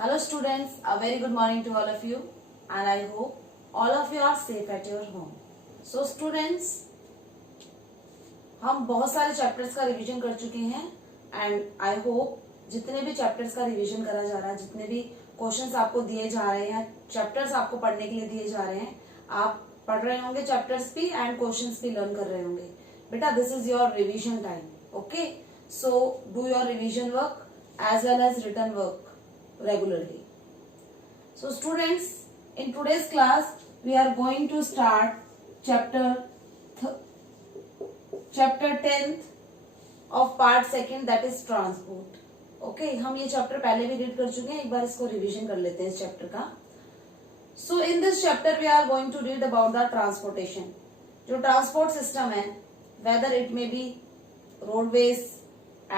Hello students, a very good morning to all of you and I hope all of you are safe at your home. So students, हम बहुत सारे chapters का revision कर चुके हैं and I hope जितने भी chapters का रिवीजन करा जा रहा है, जितने भी क्वेश्चंस आपको दिए जा रहे हैं, चैप्टर्स आपको पढ़ने के लिए दिए जा रहे हैं, आप पढ़ रहे होंगे चैप्टर्स भी एंड क्वेश्चंस भी लर्न कर रहे होंगे. बेटा this is your revision time. Okay, so do your revision work as well as written work regularly. So students, in today's class we are going to start chapter 10th of part 2nd, that is transport. Okay, हम ये chapter पहले भी read कर चुके हैं, एक बार इसको revision कर लेते हैं इस चैप्टर का. So in this chapter we are going to read about the transportation. जो ट्रांसपोर्ट सिस्टम है, whether it may be roadways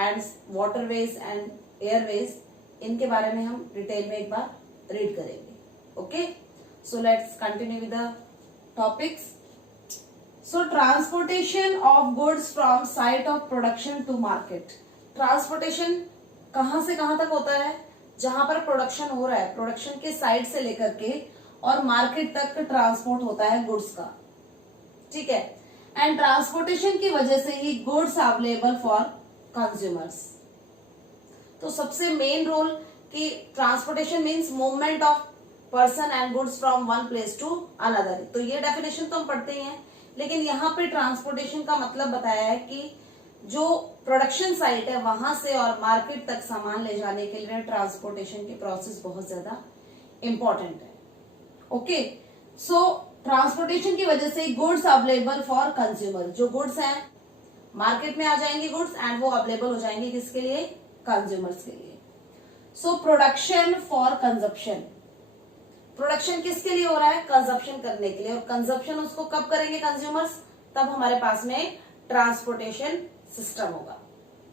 and waterways and airways, इनके बारे में हम डिटेल में एक बार रीड करेंगे. Okay, so let's continue with the topics. So transportation of goods from site of production to market. Transportation कहां से कहां तक होता है? जहां पर प्रोडक्शन हो रहा है, प्रोडक्शन के साइट से लेकर के और मार्केट तक ट्रांसपोर्ट होता है गुड्स का. ठीक है, एंड ट्रांसपोर्टेशन की वजह से ही गुड्स अवेलेबल फॉर कंज्यूमर्स. तो सबसे मेन रोल कि transportation means movement of person and goods from one place to another. तो ये डेफिनेशन तो हम पढ़ते ही हैं, लेकिन यहाँ पे ट्रांसपोर्टेशन का मतलब बताया है कि जो प्रोडक्शन साइट है वहां से और मार्केट तक सामान ले जाने के लिए ट्रांसपोर्टेशन की प्रोसेस बहुत ज्यादा इंपॉर्टेंट है. ओके, सो ट्रांसपोर्टेशन की वजह से गुड्स अवेलेबल फॉर कंज्यूमर, जो गुड्स हैं मार्केट में आ जाएंगे गुड्स एंड वो अवेलेबल हो जाएंगे किसके लिए? कंज्यूमर्स के लिए. So production for consumption. Production किसके लिए हो रहा है? कंजप्शन करने के लिए. और कंजप्शन उसको कब करेंगे कंज्यूमर्स? तब हमारे पास में ट्रांसपोर्टेशन सिस्टम होगा.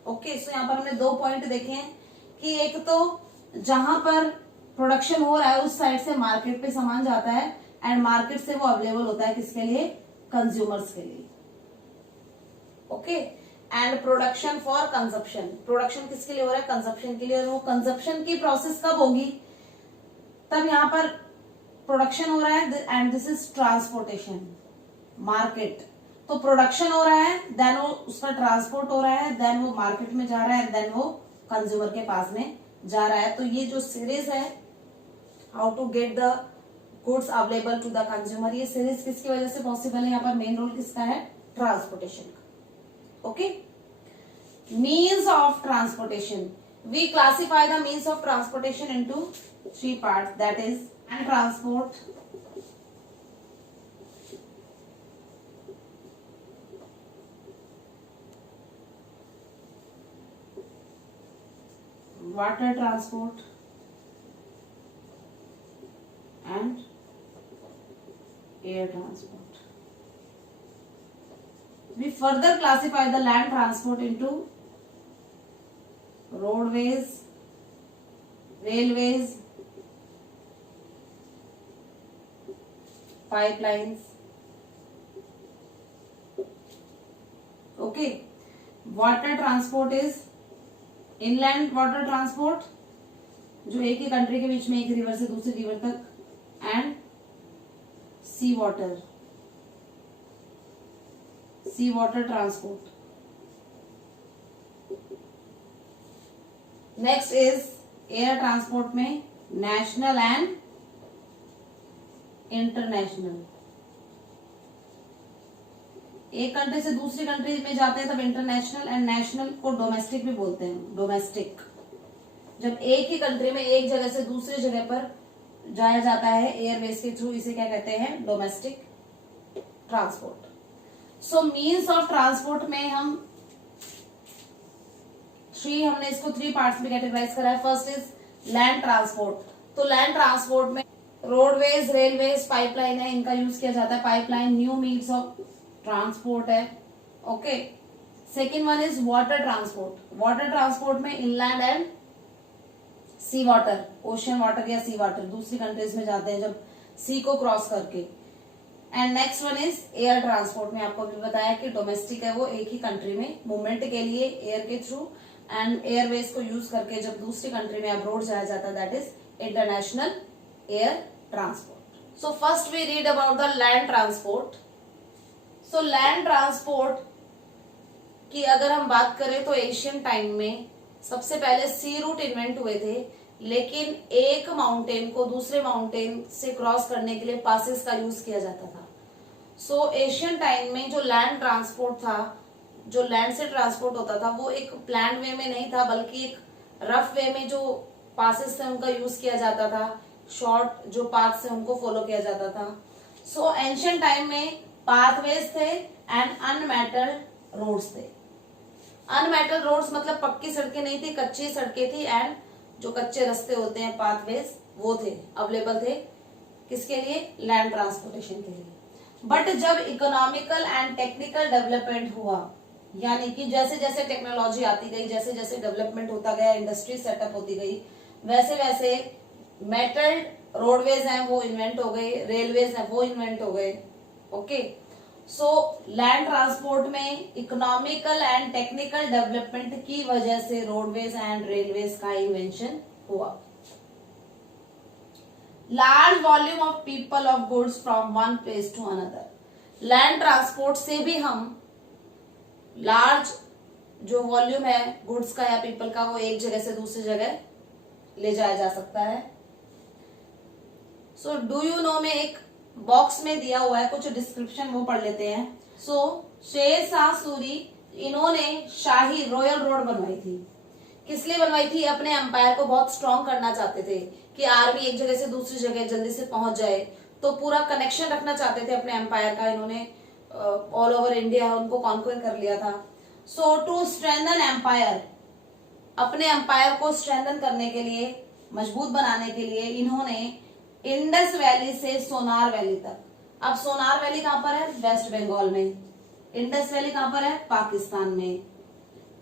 ओके, सो यहाँ पर हमने दो पॉइंट देखे हैं कि एक तो जहां पर प्रोडक्शन हो रहा है उस साइड से मार्केट पे सामान जाता है एंड मार्केट से वो अवेलेबल होता है किसके लिए? कंज्यूमर्स के लिए. Okay, and production for consumption. Production किसके लिए हो रहा है? कंजप्शन के लिए. और वो कंजप्शन की प्रोसेस कब होगी? तब यहां पर प्रोडक्शन हो रहा है and this is transportation. Market, तो प्रोडक्शन हो रहा है, देन वो उसका ट्रांसपोर्ट हो रहा है, देन वो मार्केट में जा रहा है, देन वो कंज्यूमर के पास में जा रहा है. तो ये जो सीरीज है how to get the goods available to the consumer, ये सीरीज किसकी वजह से पॉसिबल है? यहाँ पर मेन रोल किसका है? ट्रांसपोर्टेशन का. Okay, means of transportation. We classify the means of transportation into three parts, that is land transport, water transport and air transport. We further classify the land transport into roadways, railways, pipelines. Okay, water transport is inland water transport, जो एक ही country के बीच में एक river से दूसरी river तक, and sea water transport. Next is air transport में national and international. एक कंट्री से दूसरी कंट्री में जाते हैं तब इंटरनेशनल, एंड नेशनल को डोमेस्टिक भी बोलते हैं. डोमेस्टिक, जब एक ही कंट्री में एक जगह से दूसरी जगह पर जाया जाता है एयरवेज के थ्रू, इसे क्या कहते हैं? Domestic transport. So means of transport में हमने इसको थ्री पार्ट्स में कैटेगराइज करा है. First is land transport. तो लैंड ट्रांसपोर्ट में रोडवेज, रेलवेज, पाइपलाइन है, इनका यूज किया जाता है. Pipeline new means of transport है. Okay, second one is water transport. Water transport में inland and sea water, ocean water या सी वाटर दूसरी कंट्रीज में जाते हैं जब सी को क्रॉस करके. And next one is air transport में आपको अभी बताया कि डोमेस्टिक है, वो एक ही कंट्री में मूवमेंट के लिए एयर के थ्रू एंड एयरवेज को यूज करके जब दूसरी कंट्री में अब्रोड जाया जाता है, that is international air transport. So first we read about the land transport. So land transport की अगर हम बात करें तो एशियन टाइम में सबसे पहले सी रूट इन्वेंट हुए थे, लेकिन एक माउंटेन को दूसरे माउंटेन से क्रॉस करने के लिए पासेस का यूज किया जाता था। सो एशियन टाइम में जो लैंड ट्रांसपोर्ट था, जो लैंड से ट्रांसपोर्ट होता था, वो एक प्लान वे में नहीं था, बल्कि एक रफ वे में जो पासेस थे उनका यूज किया जाता था, शॉर्ट जो पाथ से उनको फॉलो किया जाता था। सो एंशियंट टाइम में पाथवेज थे एंड अनमेटल्ड रोड्स थे। अनमेटल्ड रोड्स मतलब पक्की सड़कें नहीं थी, कच्ची सड़कें थी, एंड जो कच्चे रास्ते होते हैं पाथवेज वो थे, अवेलेबल थे किसके लिए, लैंड ट्रांसपोर्टेशन के लिए। बट जब इकोनॉमिकल एंड टेक्निकल डेवलपमेंट हुआ, यानी कि जैसे जैसे टेक्नोलॉजी आती गई, जैसे जैसे डेवलपमेंट होता गया, इंडस्ट्री सेटअप होती गई, वैसे वैसे मेटल्ड रोडवेज हैं वो इन्वेंट हो गए, रेलवेज हैं वो इन्वेंट हो गए। ओके, सो लैंड ट्रांसपोर्ट में इकोनॉमिकल एंड टेक्निकल डेवलपमेंट की वजह से रोडवेज एंड रेलवेज का इन्वेंशन हुआ। Large volume of people of goods from one place to another. Land transport से भी हम लार्ज जो वॉल्यूम है गुड्स का या पीपल का, वो एक जगह से दूसरी जगह ले जाया जा सकता है। सो डू यू नो में एक बॉक्स में दिया हुआ है कुछ डिस्क्रिप्शन, वो पढ़ लेते हैं। सो शेर शाह सूरी, इन्होंने शाही रॉयल रोड बनवाई थी। किस लिए बनवाई थी, अपने एम्पायर को बहुत स्ट्रॉन्ग करना चाहते थे कि आर्मी एक जगह से दूसरी जगह जल्दी से पहुंच जाए, तो पूरा कनेक्शन रखना चाहते थे अपने एम्पायर का। इन्होंने ऑल ओवर इंडिया उनको कॉन्क्वेर कर लिया था। सो टू स्ट्रेंथन एम्पायर, अपने एम्पायर को स्ट्रेंथन करने के लिए, मजबूत बनाने के लिए इन्होंने इंडस वैली से सोनार वैली तक, अब सोनार वैली कहां पर है, वेस्ट बंगाल में, इंडस वैली कहां पर है, पाकिस्तान में।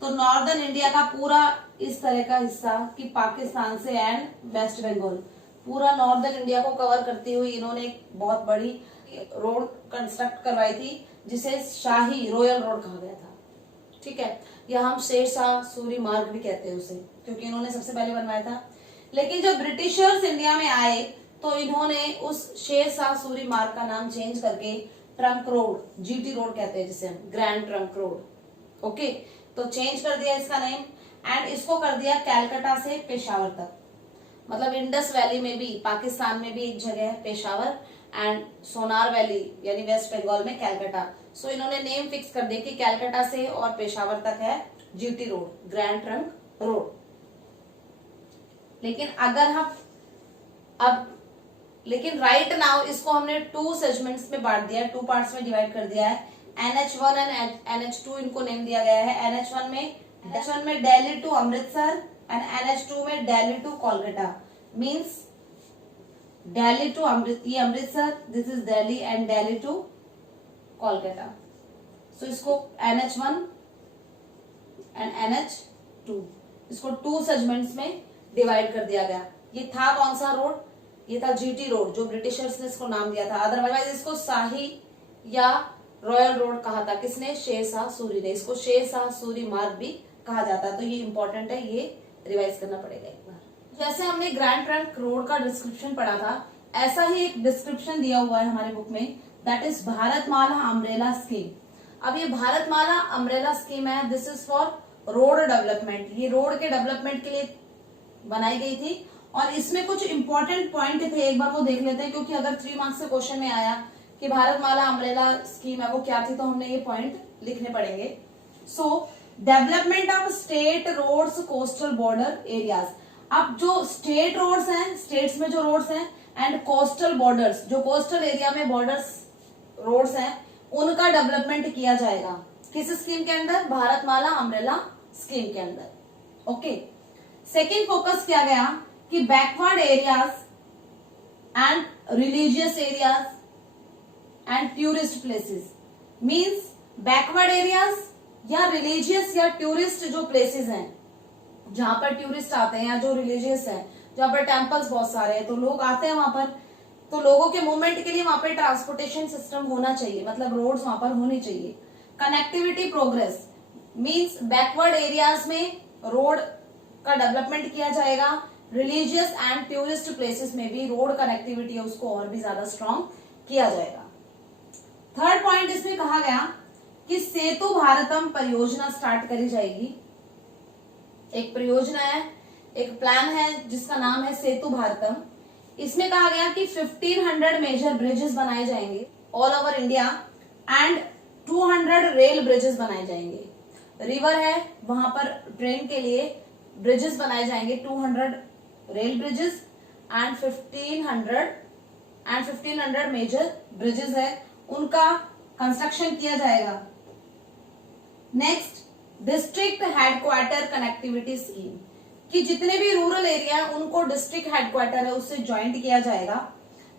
तो नॉर्दर्न इंडिया का पूरा इस तरह का हिस्सा कि पाकिस्तान से एंड वेस्ट बंगाल, पूरा नॉर्दर्न इंडिया को कवर करती हुई इन्होंने एक बहुत बड़ी रोड कंस्ट्रक्ट करवाई थी, जिसे शाही रॉयल रोड कहा गया था। ठीक है, या हम शेर शाह सूरी मार्ग भी कहते हैं उसे, क्योंकि इन्होंने सबसे पहले बनवाया था। लेकिन जब ब्रिटिशर्स इंडिया में आए तो इन्होंने उस शेर शाह सूरी मार्ग का नाम चेंज करके ट्रंक रोड, जीटी रोड कहते हैं जिसे हम, ग्रैंड ट्रंक रोड। ओके, तो चेंज कर दिया इसका नेम, एंड इसको कर दिया कैलकाटा से पेशावर तक। मतलब इंडस वैली में भी, पाकिस्तान में भी एक जगह है पेशावर, एंड सोनार वैली यानी वेस्ट बंगाल में कैलकाटा। सो इन्होंने नेम फिक्स कर दिया कि कैलकाटा से और पेशावर तक है GT road, grand trunk road. लेकिन अगर हम अब लेकिन राइट नाउ इसको हमने टू सेगमेंट्स में बांट दिया है, टू पार्ट्स में डिवाइड कर दिया है। NH1 एंड NH2 इनको नेम दिया गया है। NH1 में Delhi to Amritsar and NH2 में Delhi to Kolkata. Means Delhi to ये Amritsar, this is Delhi, and Delhi to Kolkata. So इसको NH1 एंड NH2 इसको टू सेगमेंट्स में डिवाइड कर दिया गया। ये था कौन सा रोड, ये था जीटी रोड, जो ब्रिटिशर्स ने इसको नाम दिया था। अदरवाइज इसको शाही या रॉयल रोड कहा था, किसने, शेर शाह सूरी ने। इसको शेर शाह सूरी मार्ग भी कहा जाता है। तो ये इंपॉर्टेंट है, ये रिवाइज करना पड़ेगा एक बार। जैसे हमने ग्रैंड ट्रंक रोड का डिस्क्रिप्शन पढ़ा था, ऐसा ही एक डिस्क्रिप्शन दिया हुआ है हमारे बुक में, that is Bharatmala umbrella scheme. अब ये भारतमाला अम्ब्रेला स्कीम है, this is for road development. ये रोड के डेवलपमेंट के लिए बनाई गई थी, और इसमें कुछ इंपॉर्टेंट पॉइंट थे, एक बार वो देख लेते हैं, क्योंकि अगर 3 मार्क्स से क्वेश्चन में आया कि भारतमाला अम्ब्रेला स्कीम है वो क्या थी, तो हमने ये पॉइंट लिखने पड़ेंगे। So development of state roads, coastal border areas. अब जो स्टेट रोड्स हैं, स्टेट्स में जो रोड्स हैं, एंड कोस्टल बॉर्डर्स, जो कोस्टल एरिया में बॉर्डर्स रोड्स हैं, उनका डेवलपमेंट किया जाएगा। किस स्कीम के अंदर, भारतमाला अम्ब्रेला स्कीम के अंदर। ओके, सेकेंड फोकस किया गया कि backward areas and religious areas and tourist places. Means backward areas या रिलीजियस या टूरिस्ट जो प्लेसेस हैं, जहां पर टूरिस्ट आते हैं, या जो रिलीजियस है, जहां पर टेम्पल्स बहुत सारे हैं, तो लोग आते हैं वहां पर, तो लोगों के मूवमेंट के लिए वहां पर ट्रांसपोर्टेशन सिस्टम होना चाहिए, मतलब रोड्स वहां पर होनी चाहिए। Connectivity progress means backward areas में रोड का डेवलपमेंट किया जाएगा। रिलीजियस एंड टूरिस्ट प्लेसेस में भी रोड कनेक्टिविटी है उसको और भी ज्यादा स्ट्रॉन्ग किया जाएगा। थर्ड पॉइंट इसमें कहा गया कि सेतु भारतम परियोजना स्टार्ट करी जाएगी। एक परियोजना है, एक प्लान है जिसका नाम है सेतु भारतम। इसमें कहा गया कि 1500 मेजर ब्रिजेस बनाए जाएंगे all over India and 200 rail bridges बनाए जाएंगे। रिवर है, वहां पर ट्रेन के लिए ब्रिजेस बनाए जाएंगे, 200 rail bridges and 1500 major bridges है, उनका कंस्ट्रक्शन किया जाएगा। Next, district headquarter connectivity scheme, कि जितने भी रूरल एरिया है उनको डिस्ट्रिक्ट हेडक्वार्टर है उससे ज्वाइंट किया जाएगा।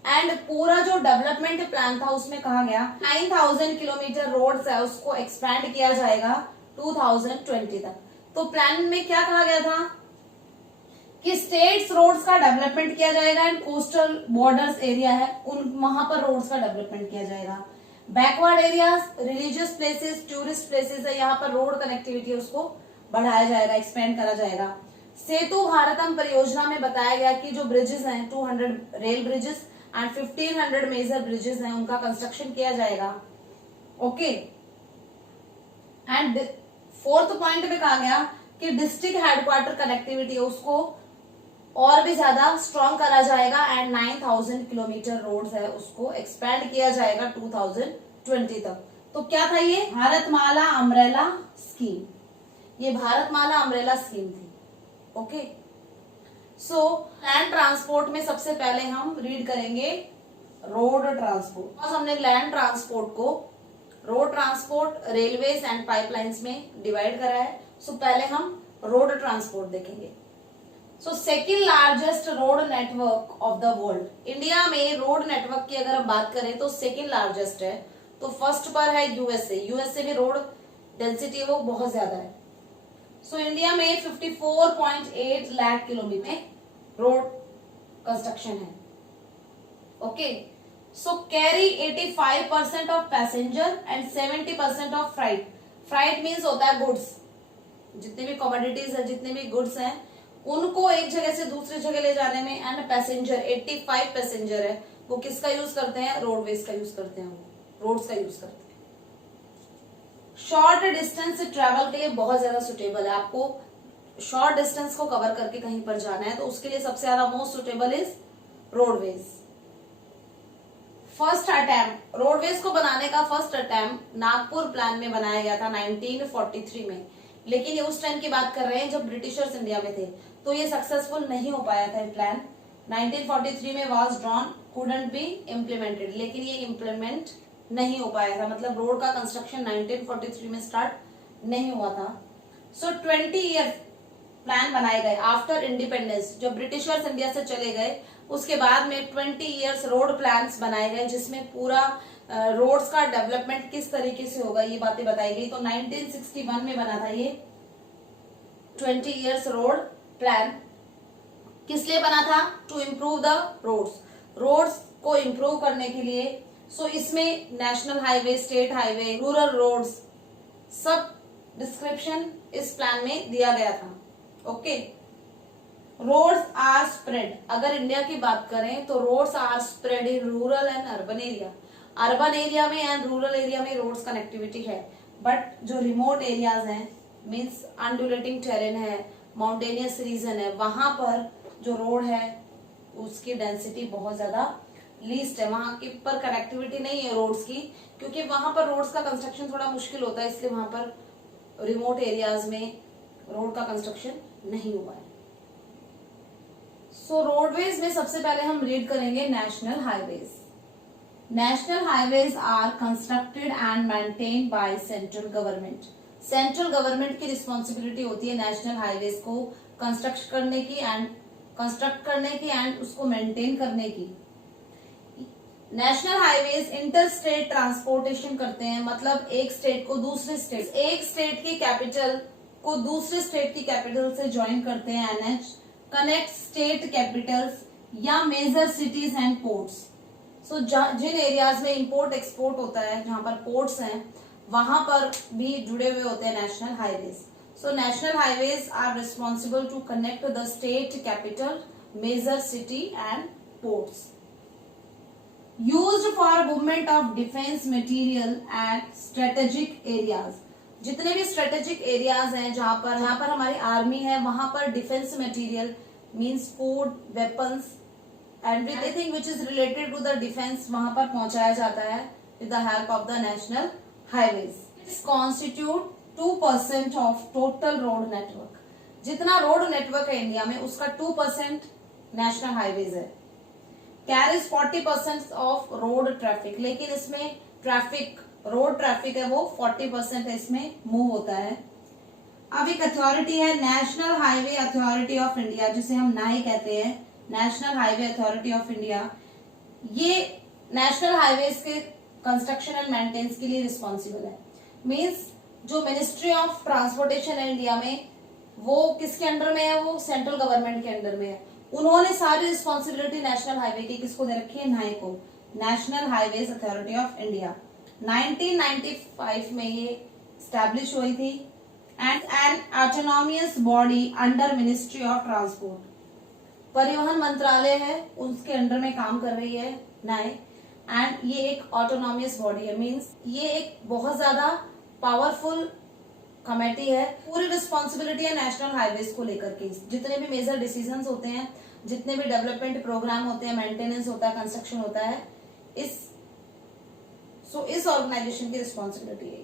एंड पूरा जो डेवलपमेंट प्लान था उसमें कहा गया 9000 किलोमीटर रोड्स है उसको एक्सपैंड किया जाएगा 2020 तक। तो प्लान में क्या कहा गया था कि स्टेट्स रोड्स का डेवलपमेंट किया जाएगा एंड कोस्टल बॉर्डर्स एरिया है उन वहां पर रोड्स का डेवलपमेंट किया जाएगा। Backward areas, religious places, tourist places है, यहाँ पर रोड कनेक्टिविटी उसको बढ़ाया जाएगा, एक्सपेंड करा जाएगा। सेतु भारतम परियोजना में बताया गया कि जो ब्रिजेस हैं 200 rail bridges and 1500 major bridges हैं उनका कंस्ट्रक्शन किया जाएगा। ओके, एंड फोर्थ पॉइंट में कहा गया कि डिस्ट्रिक्ट हेडक्वार्टर कनेक्टिविटी है उसको और भी ज्यादा स्ट्रॉन्ग करा जाएगा एंड 9000 किलोमीटर रोड्स है उसको एक्सपैंड किया जाएगा 2020 तक। तो क्या था ये? Bharatmala umbrella scheme. ये भारतमाला अम्ब्रेला स्कीम थी। ओके, सो लैंड ट्रांसपोर्ट में सबसे पहले हम रीड करेंगे रोड ट्रांसपोर्ट। हमने लैंड ट्रांसपोर्ट को road transport, railways and pipelines में डिवाइड करा है। सो पहले हम रोड ट्रांसपोर्ट देखेंगे। So second largest road network of the world, India में रोड नेटवर्क की अगर हम बात करें तो सेकेंड लार्जेस्ट है। तो फर्स्ट पर है यूएसए। यूएसए में रोड डेंसिटी वो बहुत ज्यादा है। सो इंडिया में 54.8 लाख किलोमीटर रोड कंस्ट्रक्शन है। Okay, so carry 85% of passenger and 70% of freight. Freight means होता है गुड्स, जितने भी कमोडिटीज है, जितने भी गुड्स हैं उनको एक जगह से दूसरी जगह ले जाने में। एंड पैसेंजर 85 पैसेंजर है, वो किसका यूज करते हैं? रोडवेज का यूज करते हैं, वो रोड्स का यूज करते हैं। शॉर्ट डिस्टेंस ट्रेवल के लिए बहुत ज्यादा सुटेबल है। आपको शॉर्ट डिस्टेंस को कवर करके कहीं पर जाना है तो उसके लिए सबसे ज्यादा most suitable is roadways. First attempt roadways को बनाने का फर्स्ट अटेम्प्ट नागपुर प्लान में बनाया गया था 1943 में। लेकिन ये उस टाइम की बात कर रहे हैं जब ब्रिटिशर्स इंडिया में थे, तो ये सक्सेसफुल नहीं हो पाया था। प्लान 1943 में was drawn, couldn't be implemented, लेकिन ये इम्प्लीमेंट नहीं हो पाया था। मतलब रोड का कंस्ट्रक्शन 1943 में स्टार्ट नहीं हुआ था। सो 20 ईयर प्लान बनाए गए आफ्टर इंडिपेंडेंस। जब ब्रिटिशर्स इंडिया से चले गए उसके बाद में 20 ईयर्स रोड प्लान्स बनाए गए जिसमें पूरा रोड्स का डेवलपमेंट किस तरीके से होगा ये बातें बताई गई। तो 1961 में बना था ये 20 ईयर्स रोड प्लान। किस लिए बना था? टू इम्प्रूव द रोड्स को इम्प्रूव करने के लिए। सो इसमें national highway, state highway, rural roads सब डिस्क्रिप्शन इस प्लान में दिया गया था। Okay, roads are spread. अगर इंडिया की बात करें तो roads are spread in rural and urban area. Urban area में एंड रूरल एरिया में रोड्स कनेक्टिविटी है, बट जो रिमोट एरियाज हैं मीन्स अनड्यूलेटिंग टेरेन है, माउंटेनियस रीजन है, वहां पर जो रोड है उसकी डेंसिटी बहुत ज्यादा लीस्ट है। वहां की पर कनेक्टिविटी नहीं है रोड्स की, क्योंकि वहां पर रोड्स का कंस्ट्रक्शन थोड़ा मुश्किल होता है, इसलिए वहां पर रिमोट एरियाज में रोड का कंस्ट्रक्शन नहीं हुआ है। सो रोडवेज में सबसे पहले हम रीड करेंगे national highways. National highways are constructed and maintained by central government. Central government की रिस्पॉन्सिबिलिटी होती है नेशनल हाईवेज को कंस्ट्रक्ट करने की एंड उसको मेंटेन करने की। National highways inter state transportation करते हैं, मतलब एक स्टेट को दूसरे स्टेट, एक स्टेट की कैपिटल को दूसरे स्टेट की कैपिटल से ज्वाइन करते हैं। एनएच कनेक्ट स्टेट कैपिटल्स या major cities and ports. So जिन एरियाज में इंपोर्ट एक्सपोर्ट होता है, जहां पर पोर्ट्स हैं, वहां पर भी जुड़े हुए होते हैं national highways. So national highways are responsible to connect the state capital, major city and ports. Used for movement of defense material and strategic areas. जितने भी स्ट्रेटेजिक एरियाज हैं जहां पर हमारी आर्मी है, वहां पर defence material means food, weapons and everything which is related to the defence वहां पर पहुंचाया जाता है with the help of the national highways. It's constitute 2% of total road network. जितना रोड नेटवर्क है इंडिया में उसका 2% नेशनल हाईवेज है. Carries 40% of road traffic. लेकिन इसमें ट्रैफिक, रोड ट्रैफिक है वो 40% है, इसमें मूव होता है. अब एक अथॉरिटी है national highway authority of India, जिसे हम नाई कहते हैं, national highway authority of India. ये नेशनल हाईवेज के कंस्ट्रक्शन एंड मेंटेनेंस के लिए रिस्पॉन्सिबल है. मींस जो मिनिस्ट्री ऑफ ट्रांसपोर्टेशन है इंडिया में, वो किसके अंडर में है? वो सेंट्रल गवर्नमेंट के अंडर में है. उन्होंने सारी रिस्पॉन्सिबिलिटी नेशनल हाईवे की किसको दे रखी है? नाई को, national highways authority of India. 1995 में ये स्टैब्लिश हुई थी and an autonomous body under ministry of transport. परिवहन मंत्रालय है, उसके अंडर में काम कर रही है नाई. एंड ये एक ऑटोनॉमियस बॉडी है, मींस ये एक बहुत ज्यादा पावरफुल कमेटी है. पूरी रिस्पॉन्सिबिलिटी है नेशनल हाईवेज को लेकर के. जितने भी मेजर डिसीजंस होते हैं, जितने भी डेवलपमेंट प्रोग्राम होते हैं, मेंटेनेंस होता है, कंस्ट्रक्शन होता है, इस ऑर्गेनाइजेशन की रिस्पॉन्सिबिलिटी है.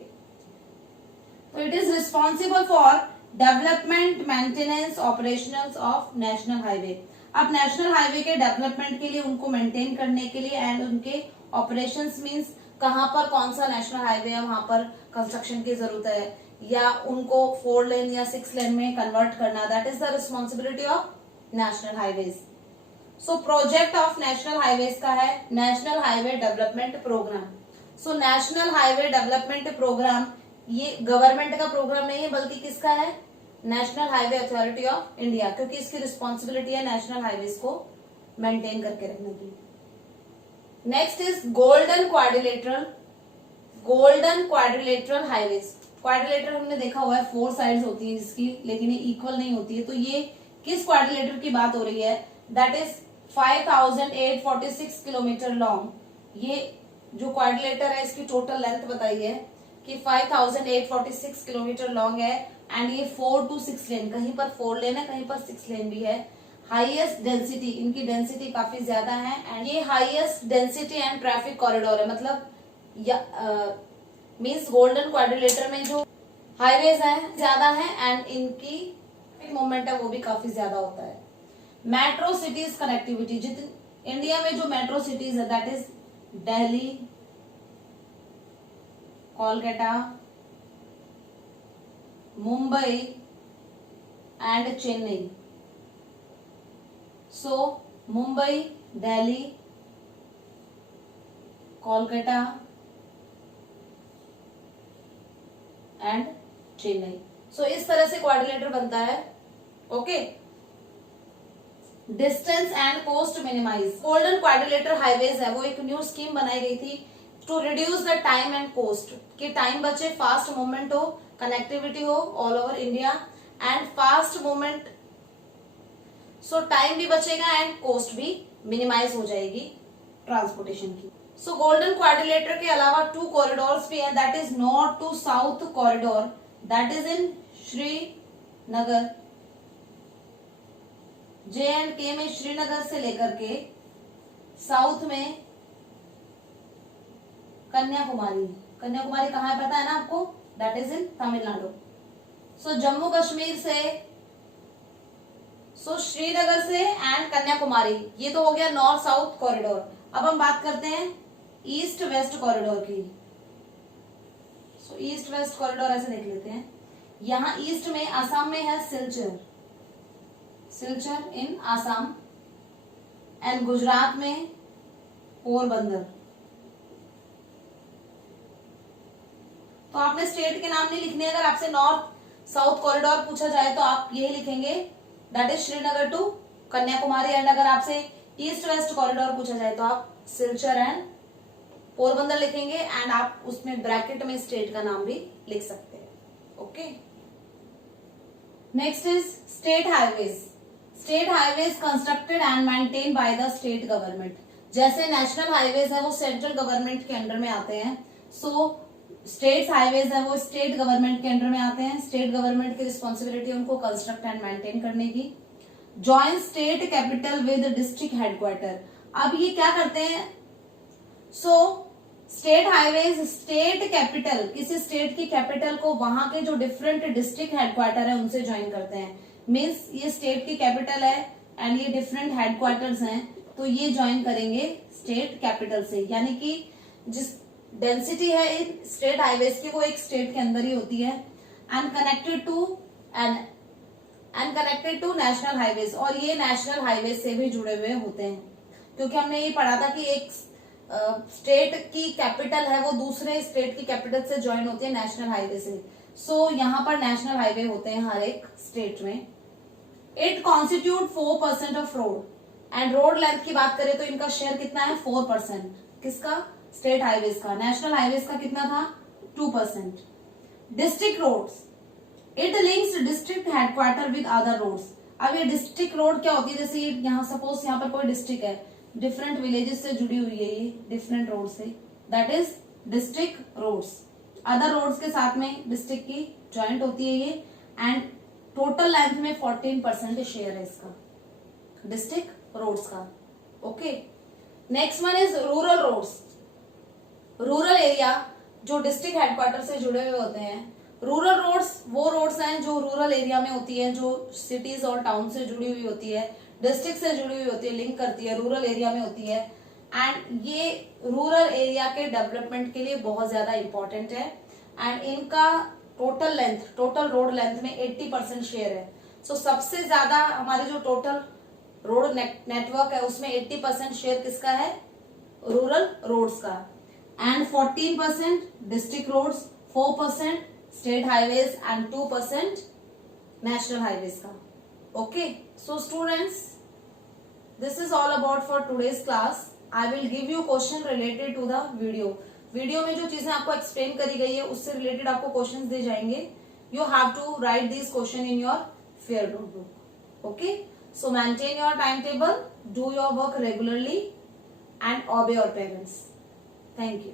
तो it is responsible for development, maintenance, operationals of national highway. अब नेशनल हाईवे के डेवलपमेंट के लिए, उनको मेंटेन करने के लिए एंड उनके ऑपरेशंस मींस कहां पर कौन सा नेशनल हाईवे है वहां पर कंस्ट्रक्शन की जरूरत है, या उनको 4 लेन या 6 लेन में कन्वर्ट करना, that is the responsibility of national highways. So project of national highways का है national highway development programme. So national highway development programme ये गवर्नमेंट का प्रोग्राम नहीं है, बल्कि किसका है? National highway authority of India, क्योंकि इसकी रिस्पॉन्सिबिलिटी है नेशनल हाईवेज को मेंटेन करके रखने की. Next is golden quadrilateral highways. Quadrilateral हमने देखा हुआ है 4 साइड्स होती है जिसकी, लेकिन ये इक्वल नहीं होती है. तो ये किस क्वाड्रिलेटर की बात हो रही है? That is 5846 kilometre long. ये जो क्वाड्रिलेटर है इसकी टोटल लेंथ बताई है कि 5846 किलोमीटर लॉन्ग है. एंड ये 4 to 6 लेन, कहीं पर 4 लेन है, कहीं पर 6 लेन भी है. हाईएस्ट डेंसिटी, इनकी डेंसिटी काफी ज्यादा है. एंड ये highest density and traffic corridor है. मतलब मींस गोल्डन क्वाड्रिलेटर में जो हाईवेज है ज्यादा है एंड इनकी मूवमेंट है वो भी काफी ज्यादा होता है. Metro cities connectivity. जितनी इंडिया में जो मेट्रो सिटीज है that is Delhi, Kolkata, Mumbai and Chennai. So Mumbai, Delhi, Kolkata and Chennai. So इस तरह से क्वाड्रिलेटर बनता है. Okay. Distance and cost minimise. Golden quadrilateral highways है वो एक न्यू स्कीम बनाई गई थी to reduce the time and cost. कि टाइम बचे, फास्ट मूवमेंट हो, कनेक्टिविटी हो all over India and fast movement. So time भी बचेगा एंड कोस्ट भी मिनिमाइज हो जाएगी ट्रांसपोर्टेशन की. सो गोल्डन क्वाड्रिलेटर के अलावा 2 कॉरिडोर्स भी हैं. That is north to south corridor, that is in Srinagar. J&K में श्रीनगर से लेकर के साउथ में कन्याकुमारी. कन्याकुमारी कहाँ है पता है ना आपको? That is in Tamil Nadu. So Jammu Kashmir से, सो श्रीनगर से एंड कन्याकुमारी, ये तो हो गया नॉर्थ साउथ कॉरिडोर. अब हम बात करते हैं ईस्ट वेस्ट कॉरिडोर की. सो ईस्ट वेस्ट कॉरिडोर ऐसे देख लेते हैं. यहाँ ईस्ट में असम में है सिलचर, सिलचर इन आसाम. एंड गुजरात में पोरबंदर. तो आपने स्टेट के नाम नहीं लिखने. अगर आपसे नॉर्थ साउथ कॉरिडोर पूछा जाए तो आप यही लिखेंगे, that is Srinagar to Kanyakumari. And अगर आपसे ईस्ट वेस्ट कॉरिडोर पूछा जाए तो आप सिलचर एंड पोरबंदर लिखेंगे. एंड आप उसमें ब्रैकेट में स्टेट का नाम भी लिख सकते हैं. Okay. Next is state highways. State highways constructed and maintain by the state government. जैसे नेशनल हाईवेज है वो सेंट्रल गवर्नमेंट के अंडर में आते हैं. सो स्टेट हाईवेज है वो स्टेट गवर्नमेंट के अंडर में आते हैं. स्टेट गवर्नमेंट की रिस्पॉन्सिबिलिटी है उनको कंस्ट्रक्ट एंड मेंटेन करने की. Joint state capital with district headquarter. अब ये क्या करते हैं? सो स्टेट हाईवेज स्टेट कैपिटल, किसी स्टेट की कैपिटल को वहां के जो डिफरेंट डिस्ट्रिक्ट हेडक्वार्टर है उनसे ज्वाइन करते हैं. मीन्स ये स्टेट की कैपिटल है एंड ये डिफरेंट हेडक्वार्टर्स हैं, तो ये ज्वाइन करेंगे स्टेट कैपिटल से. यानी कि जिस डेंसिटी है इन स्टेट हाईवेज की वो एक स्टेट के अंदर ही होती है. And connected to national highways. और ये नेशनल हाईवेज से भी जुड़े हुए होते हैं, क्योंकि हमने ये पढ़ा था कि एक स्टेट की कैपिटल है वो दूसरे स्टेट की कैपिटल से ज्वाइन होती है नेशनल हाईवे से. सो यहाँ पर नेशनल हाईवे होते हैं हर एक स्टेट में. It constitute 4% of road. And road length की बात करें तो इनका शेयर कितना है? 4%. किसका? स्टेट हाईवेज का. नेशनल हाईवेज का कितना था? 2%. District roads. It links district headquarter with other roads. अब ये डिस्ट्रिक्ट रोड क्या होती है? जैसे यहाँ सपोज यहाँ पर कोई डिस्ट्रिक्ट है, डिफरेंट विलेजेस से जुड़ी हुई है ये डिफरेंट रोड से, that is district roads. Other roads के साथ में डिस्ट्रिक्ट की ज्वाइंट होती है ये. एंड टोटल लेंथ में 14% शेयर है इसका डिस्ट्रिक्ट रोड्स का. Okay. Next one is rural roads. Rural area जो डिस्ट्रिक्ट हेडक्वार्टर से जुड़े हुए होते हैं. रूरल रोड्स वो रोड्स हैं जो रूरल एरिया में होती है, जो सिटीज और टाउन से जुड़ी हुई होती है, डिस्ट्रिक्ट से जुड़ी हुई होती है, लिंक करती है, रूरल एरिया में होती है. एंड ये रूरल एरिया के डेवलपमेंट के लिए बहुत ज्यादा इंपॉर्टेंट है. एंड इनका total length, total road length में 80% शेयर है. सो सबसे ज्यादा हमारे जो टोटल रोड नेटवर्क है उसमें 80% शेयर किसका है? रूरल रोड्स का. And 14% district roads, 4% state highways and 2% national highways का. Okay. So students, this is all about for today's class. I will give you question related to the video. Video में जो चीजें आपको explain करी गई है उससे रिलेटेड आपको क्वेश्चंस दे जाएंगे. You have to write these question in your fair notebook. Okay? So maintain your timetable, do your work regularly and obey your parents. Thank you.